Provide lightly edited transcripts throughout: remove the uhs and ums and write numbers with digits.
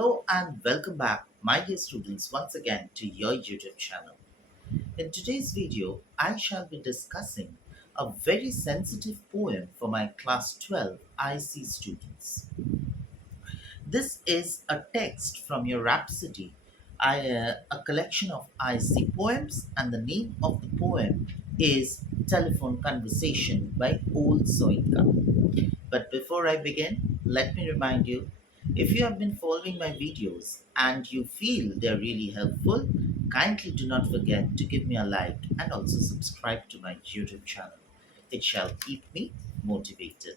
Hello and welcome back, my dear students, once again to your YouTube channel. In today's video, I shall be discussing a very sensitive poem for my class 12 IC students. This is a text from your Rhapsody, a collection of IC poems, and the name of the poem is Telephone Conversation by Old Soyinka. But before I begin, let me remind you, if you have been following my videos and you feel they're really helpful, kindly do not forget to give me a like and also subscribe to my YouTube channel. It shall keep me motivated.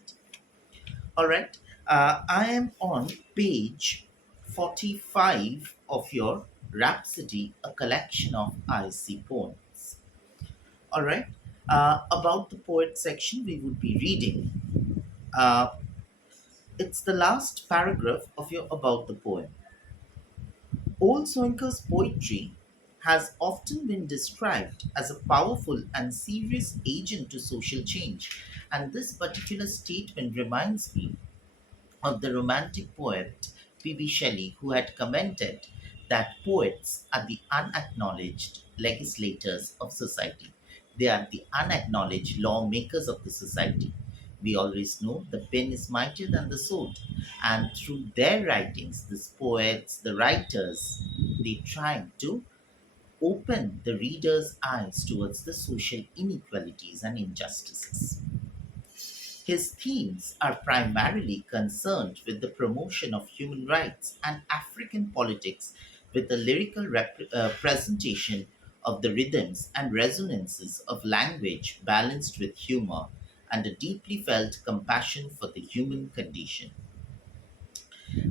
All right, I am on page 45 of your Rhapsody, a collection of IC poems. All right, about the poet section, we would be reading. Uh, it's the last paragraph of your about the poem. Old Soyinka's poetry has often been described as a powerful and serious agent to social change, and this particular statement reminds me of the romantic poet P.B. Shelley, who had commented that poets are the unacknowledged legislators of society. They are the unacknowledged lawmakers of the society. We always know the pen is mightier than the sword, and through their writings, these poets, the writers, they try to open the reader's eyes towards the social inequalities and injustices. His themes are primarily concerned with the promotion of human rights and African politics, with a lyrical presentation of the rhythms and resonances of language balanced with humor and a deeply felt compassion for the human condition.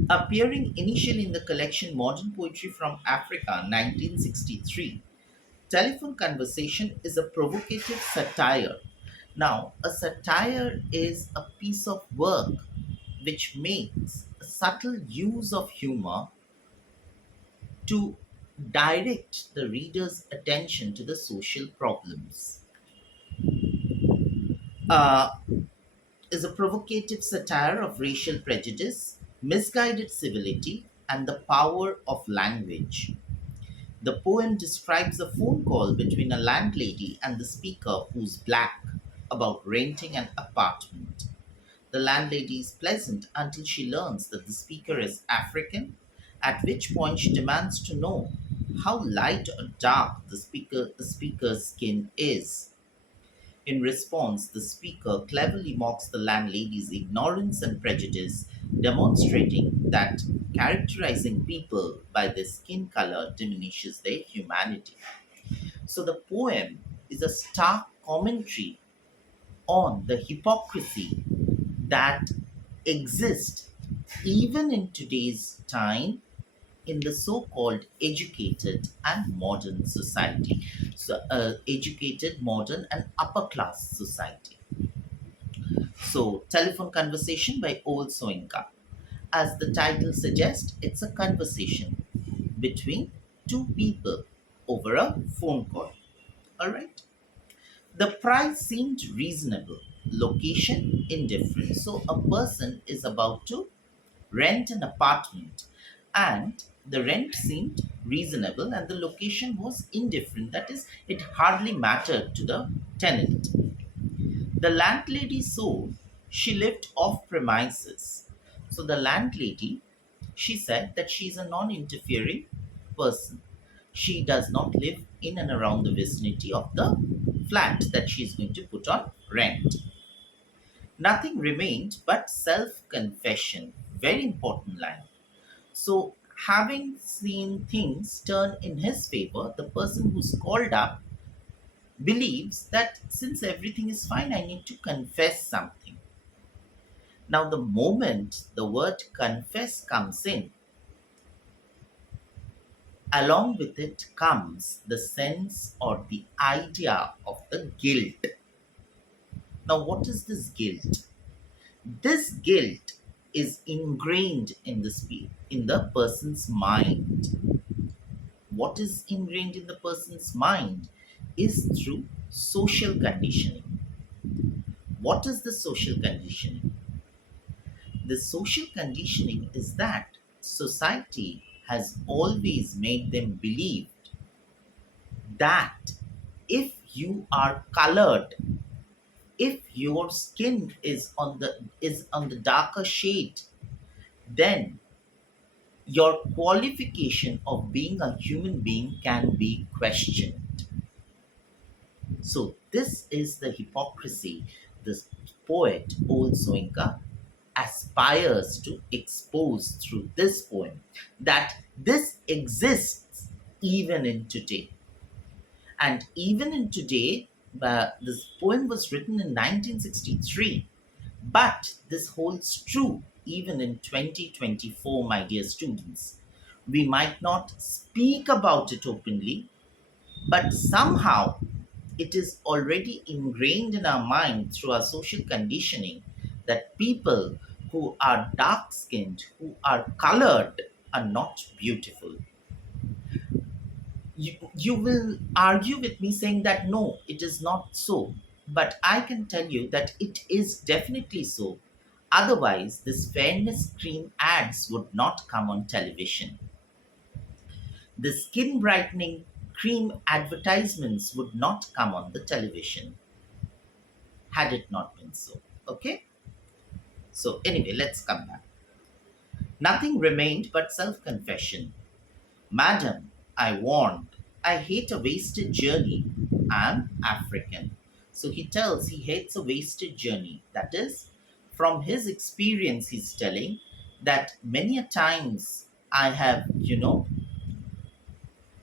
Appearing initially in the collection Modern Poetry from Africa 1963, Telephone Conversation is a provocative satire. Now, a satire is a piece of work which makes a subtle use of humor to direct the reader's attention to the social problems. Uh, is a provocative satire of racial prejudice, misguided civility, and the power of language. The poem describes a phone call between a landlady and the speaker, who's black, about renting an apartment. The landlady is pleasant until she learns that the speaker is African, at which point she demands to know how light or dark the speaker's skin is. In response, the speaker cleverly mocks the landlady's ignorance and prejudice, demonstrating that characterizing people by their skin color diminishes their humanity. So the poem is a stark commentary on the hypocrisy that exists even in today's time in the so-called educated and modern society. So, educated, modern, and upper class society. So, Telephone Conversation by Old Soyinka. As the title suggests, it's a conversation between two people over a phone call. All right. The price seemed reasonable, location indifferent. So, a person is about to rent an apartment, and the rent seemed reasonable and the location was indifferent, that is, it hardly mattered to the tenant. The landlady saw she lived off premises. So the landlady, she said that she is a non-interfering person. She does not live in and around the vicinity of the flat that she is going to put on rent. Nothing remained but self confession. Very important line. So, having seen things turn in his favor, the person who's called up believes that since everything is fine, I need to confess something. Now, the moment the word confess comes in, along with it comes the sense or the idea of the guilt. Now, what is this guilt? This guilt is ingrained in in the person's mind. What is ingrained in the person's mind is through social conditioning. What is the social conditioning? The social conditioning is that society has always made them believe that if you are colored, if your skin is on the darker shade, then your qualification of being a human being can be questioned. So this is the hypocrisy this poet old Soyinka aspires to expose through this poem, that this exists even in today. And even in today, this poem was written in 1963, but this holds true even in 2024, my dear students. We might not speak about it openly, but somehow it is already ingrained in our mind through our social conditioning that people who are dark skinned, who are colored, are not beautiful. You will argue with me saying that no, it is not so. But I can tell you that it is definitely so. Otherwise, this fairness cream ads would not come on television. The skin brightening cream advertisements would not come on the television had it not been so. Okay? So, anyway, let's come back. Nothing remained but self confession. Madam, I warned, I hate a wasted journey. I'm African. So he tells he hates a wasted journey. That is, from his experience, he's telling that many a times I have,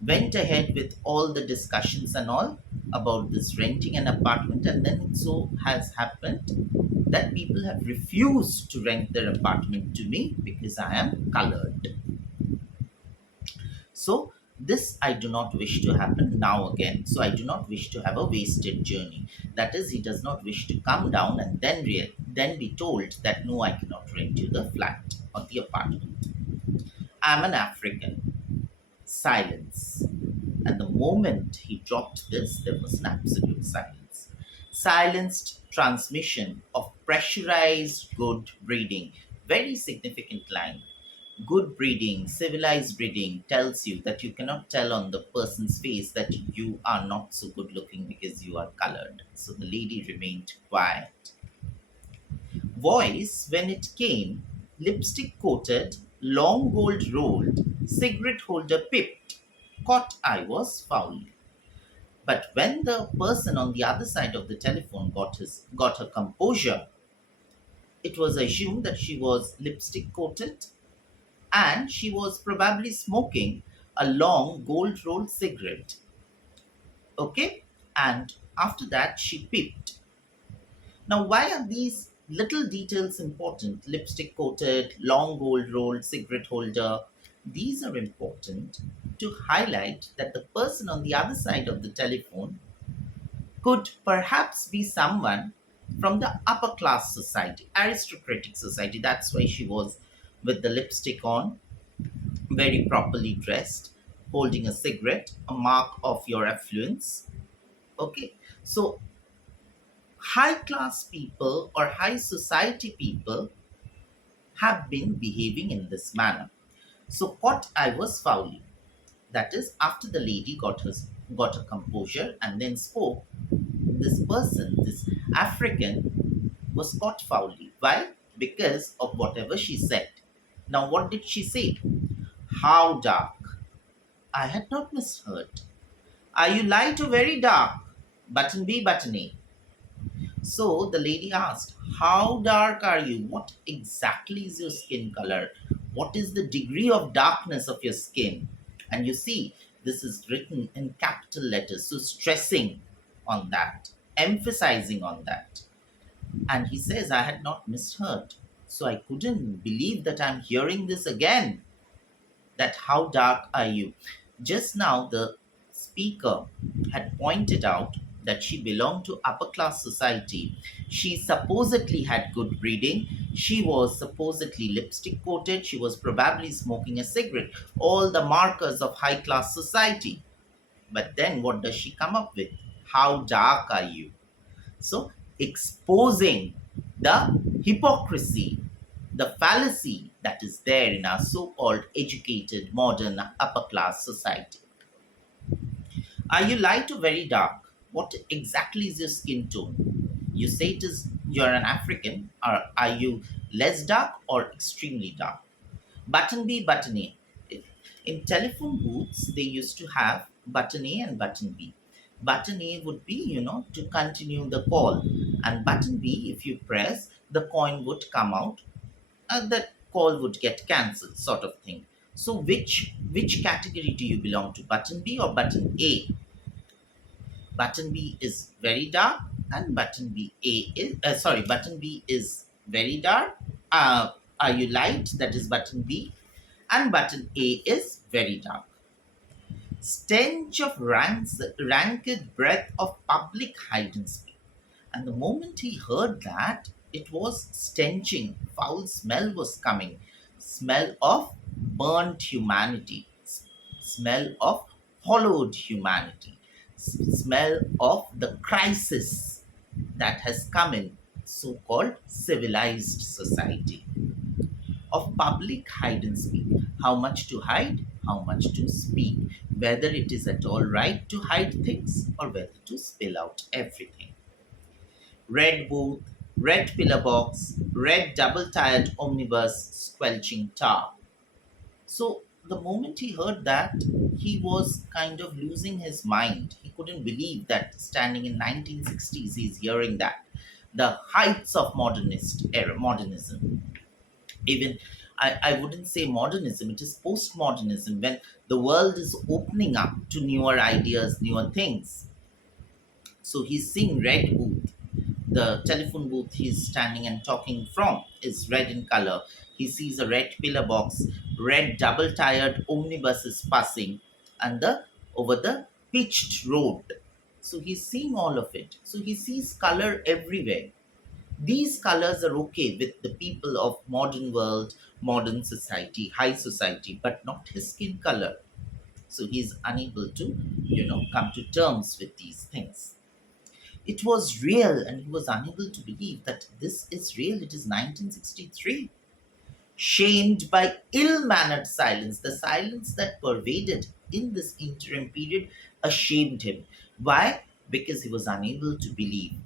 went ahead with all the discussions and all about this renting an apartment, and then it so has happened that people have refused to rent their apartment to me because I am colored. So this I do not wish to happen now again. So I do not wish to have a wasted journey. That is, he does not wish to come down and then be told that no, I cannot rent you the flat or the apartment. I'm an African. Silence. And the moment he dropped this, there was an absolute silence. Silenced transmission of pressurized good breeding. Very significant line. Good breeding, civilized breeding tells you that you cannot tell on the person's face that you are not so good looking because you are colored. So the lady remained quiet. Voice, when it came, lipstick coated, long gold rolled, cigarette holder pipped, caught I was foul. But when the person on the other side of the telephone got her composure, it was assumed that she was lipstick coated and she was probably smoking a long gold rolled cigarette. Okay? And after that, she peeped. Now, why are these little details important? Lipstick coated, long gold rolled cigarette holder. These are important to highlight that the person on the other side of the telephone could perhaps be someone from the upper class society, aristocratic society. That's why she was with the lipstick on, very properly dressed, holding a cigarette, a mark of your affluence. Okay, so high class people or high society people have been behaving in this manner. So, what I was foully, that is, after the lady got her composure and then spoke, this person, this African, was caught foully. Why? Because of whatever she said. Now, what did she say? How dark? I had not misheard. Are you light or very dark? Button B, button A. So the lady asked, how dark are you? What exactly is your skin color? What is the degree of darkness of your skin? And you see, this is written in capital letters, so stressing on that, emphasizing on that. And he says, I had not misheard. So I couldn't believe that I'm hearing this again. That how dark are you? Just now, the speaker had pointed out that she belonged to upper class society. She supposedly had good breeding. She was supposedly lipstick coated. She was probably smoking a cigarette. All the markers of high class society. But then what does she come up with? How dark are you? So, exposing the hypocrisy, the fallacy that is there in our so called educated, modern, upper class society. Are you light or very dark? What exactly is your skin tone? You say it is you're an African. Are you less dark or extremely dark? Button B, button A. In telephone booths, they used to have button A and button B. Button A would be, to continue the call, and button B, if you press, the coin would come out, and that call would get cancelled, sort of thing. So, which category do you belong to, button B or button A? Button B is very dark, and button B is very dark. Are you light? That is button B, and button A is very dark. Stench of rancid breath of public hide and speak. And the moment he heard that, it was stenching. Foul smell was coming. Smell of burnt humanity. Smell of hollowed humanity. Smell of the crisis that has come in so called civilized society of public hide and speak. How much to hide, how much to speak, whether it is at all right to hide things or whether to spill out everything. Red booth, red pillar box, red double tired omnibus, squelching tar. So the moment he heard that, he was kind of losing his mind. He couldn't believe that standing in 1960s, he's hearing that. The heights of modernism. Even I wouldn't say modernism, it is postmodernism when the world is opening up to newer ideas, newer things. So he's seeing red booth. The telephone booth he's standing and talking from is red in color. He sees a red pillar box, red double tired omnibus is passing, and the over the pitched road. So he's seeing all of it. So he sees color everywhere. These colors are okay with the people of modern world, modern society, high society, but not his skin color. So he's unable to, come to terms with these things. It was real, and he was unable to believe that this is real. It is 1963. Shamed by ill mannered silence, the silence that pervaded in this interim period ashamed him. Why? Because he was unable to believe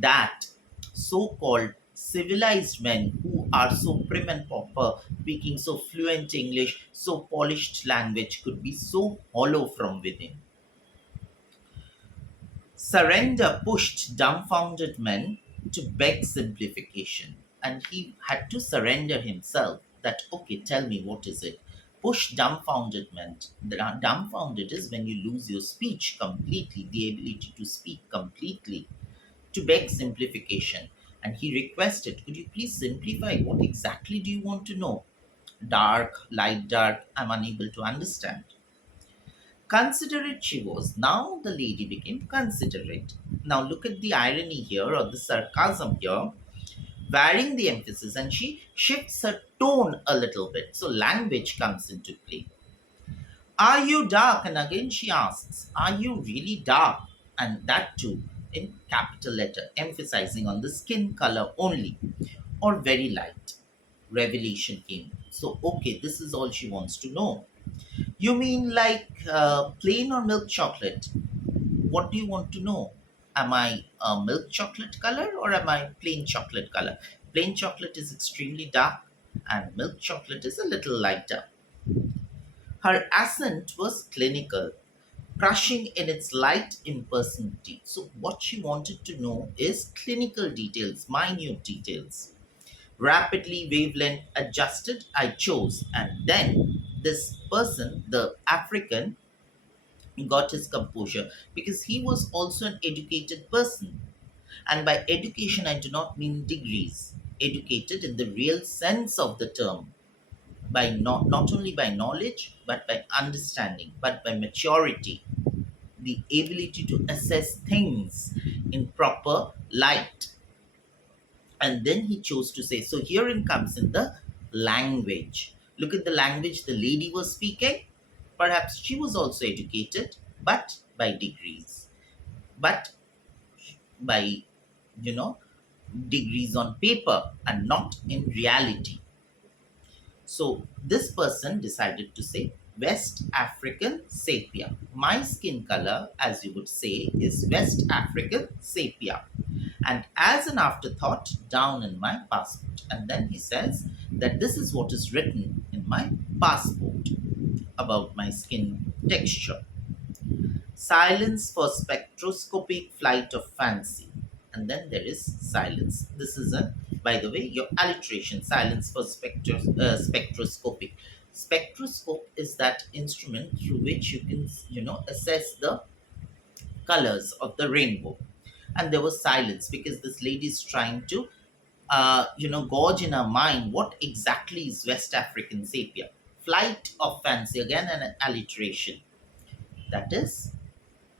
that so called civilized men who are so prim and proper, speaking so fluent English, so polished language, could be so hollow from within. Surrender pushed dumbfounded men to beg simplification, and he had to surrender himself that, okay, tell me what is it. Push dumbfounded meant that dumbfounded is when you lose your speech completely, the ability to speak completely, to beg simplification. And he requested, could you please simplify? What exactly do you want to know? Dark, light, dark, I'm unable to understand. Considerate she was. Now the lady became considerate. Now look at the irony here or the sarcasm here, varying the emphasis, and she shifts her tone a little bit. So language comes into play. Are you dark? And again she asks, are you really dark? And that too in capital letter, emphasizing on the skin color only, or very light. Revelation came. So, okay, this is all she wants to know. You mean like plain or milk chocolate? What do you want to know? Am I a milk chocolate color or am I plain chocolate color? Plain chocolate is extremely dark and milk chocolate is a little lighter. Her accent was clinical, crushing in its light impersonality. So, what she wanted to know is clinical details, minute details. Rapidly wavelength adjusted, I chose, and then this person, the African, got his composure because he was also an educated person. And by education, I do not mean degrees. Educated in the real sense of the term, by not only by knowledge, but by understanding, but by maturity, the ability to assess things in proper light. And then he chose to say, so herein comes in the language. Look at the language the lady was speaking. Perhaps she was also educated, but by degrees, but by, you know, degrees on paper and not in reality. So this person decided to say West African sepia. My skin color, as you would say, is West African sepia. And as an afterthought, down in my passport. And then he says that this is what is written in my passport about my skin texture. Silence for spectroscopic flight of fancy. And then there is silence. This is a, by the way, your alliteration. Silence for spectroscopic. Spectroscope is that instrument through which you can, assess the colors of the rainbow. And there was silence because this lady is trying to, gauge in her mind what exactly is West African sepia. Flight of fancy, again an alliteration. That is,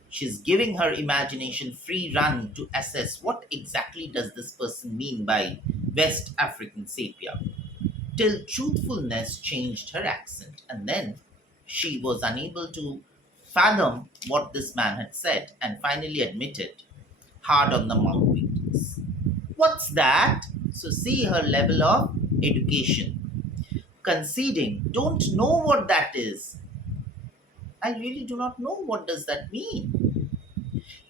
she's giving her imagination free run to assess what exactly does this person mean by West African sepia. Till truthfulness changed her accent, and then she was unable to fathom what this man had said and finally admitted, hard on the mouthpiece. What's that? So see her level of education. Conceding, don't know what that is. I really do not know what does that mean.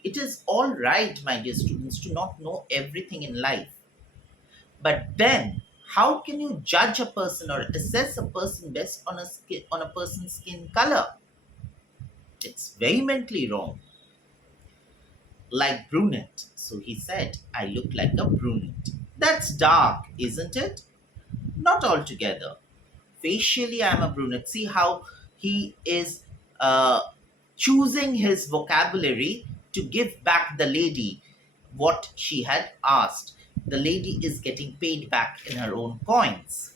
It is all right, my dear students, to not know everything in life. But then, how can you judge a person or assess a person based on a person's skin color? It's vehemently wrong. Like brunette. So he said, I look like a brunette. That's dark, isn't it? Not altogether. Facially, I'm a brunette. See how he is uh, choosing his vocabulary to give back the lady what she had asked. The lady is getting paid back in her own coins.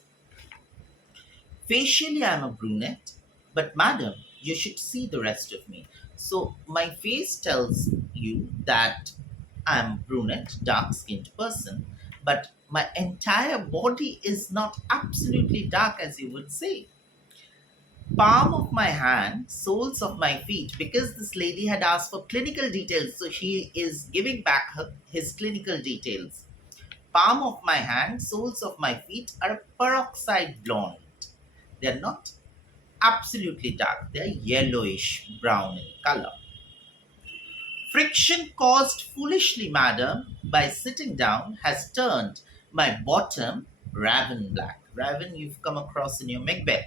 Facially, I'm a brunette, but madam, you should see the rest of me. So, my face tells you that I'm brunette, dark skinned person, but my entire body is not absolutely dark, as you would say. Palm of my hand, soles of my feet, because this lady had asked for clinical details, so she is giving back his clinical details. Palm of my hand, soles of my feet are a peroxide blonde. They're not absolutely dark, they're yellowish brown in color. Friction caused foolishly, madam, by sitting down has turned my bottom raven black. Raven you've come across in your Macbeth.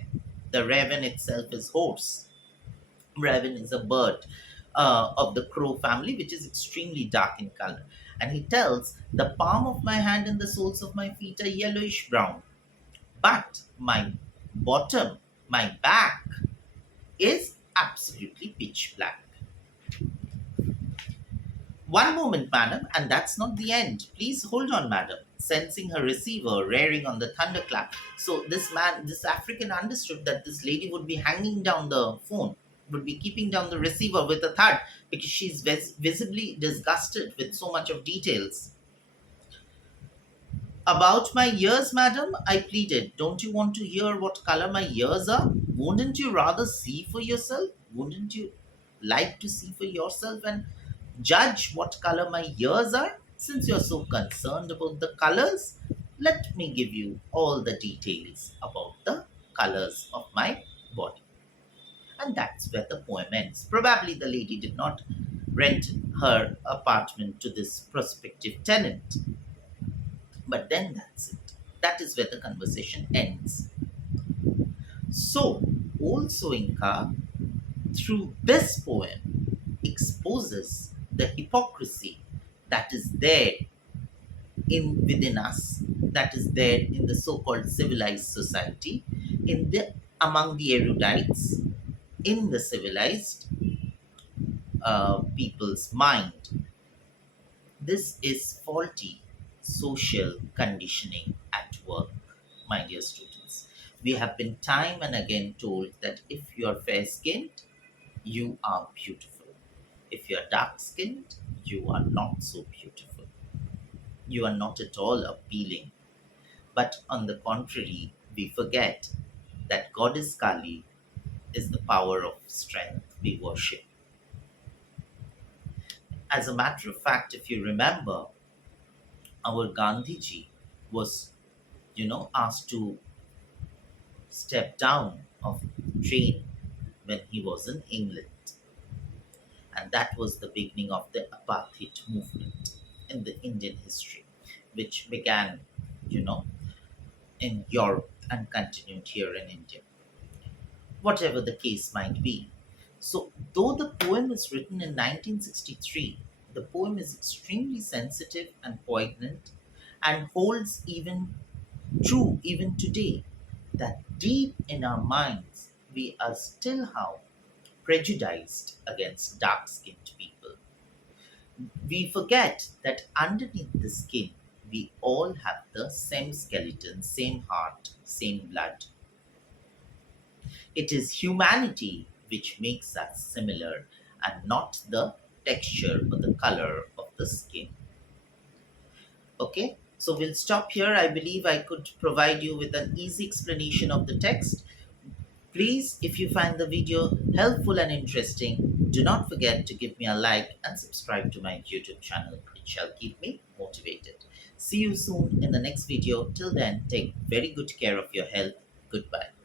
The raven itself is horse. Raven is a bird of the crow family, which is extremely dark in color. And he tells, the palm of my hand and the soles of my feet are yellowish brown. But my bottom, my back, is absolutely pitch black. One moment, madam, and that's not the end. Please hold on, madam. Sensing her receiver rearing on the thunderclap. So this man, this African understood that this lady would be hanging down the phone, would be keeping down the receiver with a thud because she's visibly disgusted with so much of details. About my ears, madam, I pleaded. Don't you want to hear what color my ears are? Wouldn't you rather see for yourself? Wouldn't you like to see for yourself and judge what color my ears are? Since you're so concerned about the colors, let me give you all the details about the colors of my body. And that's where the poem ends. Probably the lady did not rent her apartment to this prospective tenant. But then that's it. That is where the conversation ends. So, old Soyinka, through this poem, exposes the hypocrisy that is there in within us, that is there in the so-called civilized society, in the among the erudites, in the civilized people's mind. This is faulty social conditioning at work, my dear students. We have been time and again told that if you are fair skinned, you are beautiful. If you are dark skinned, you are not so beautiful. You are not at all appealing. But on the contrary, we forget that Goddess Kali is the power of strength we worship. As a matter of fact, if you remember, our Gandhiji was, asked to stepped down of train when he was in England. And that was the beginning of the apartheid movement in the Indian history, which began, you know, in Europe and continued here in India, whatever the case might be. So, though the poem is written in 1963, the poem is extremely sensitive and poignant and holds even true even today that deep in our minds we are still how prejudiced against dark skinned people. We forget that underneath the skin, we all have the same skeleton, same heart, same blood. It is humanity which makes us similar and not the texture or the color of the skin. Okay, so we'll stop here. I believe I could provide you with an easy explanation of the text. Please, if you find the video helpful and interesting, do not forget to give me a like and subscribe to my YouTube channel. It shall keep me motivated. See you soon in the next video. Till then, take very good care of your health. Goodbye.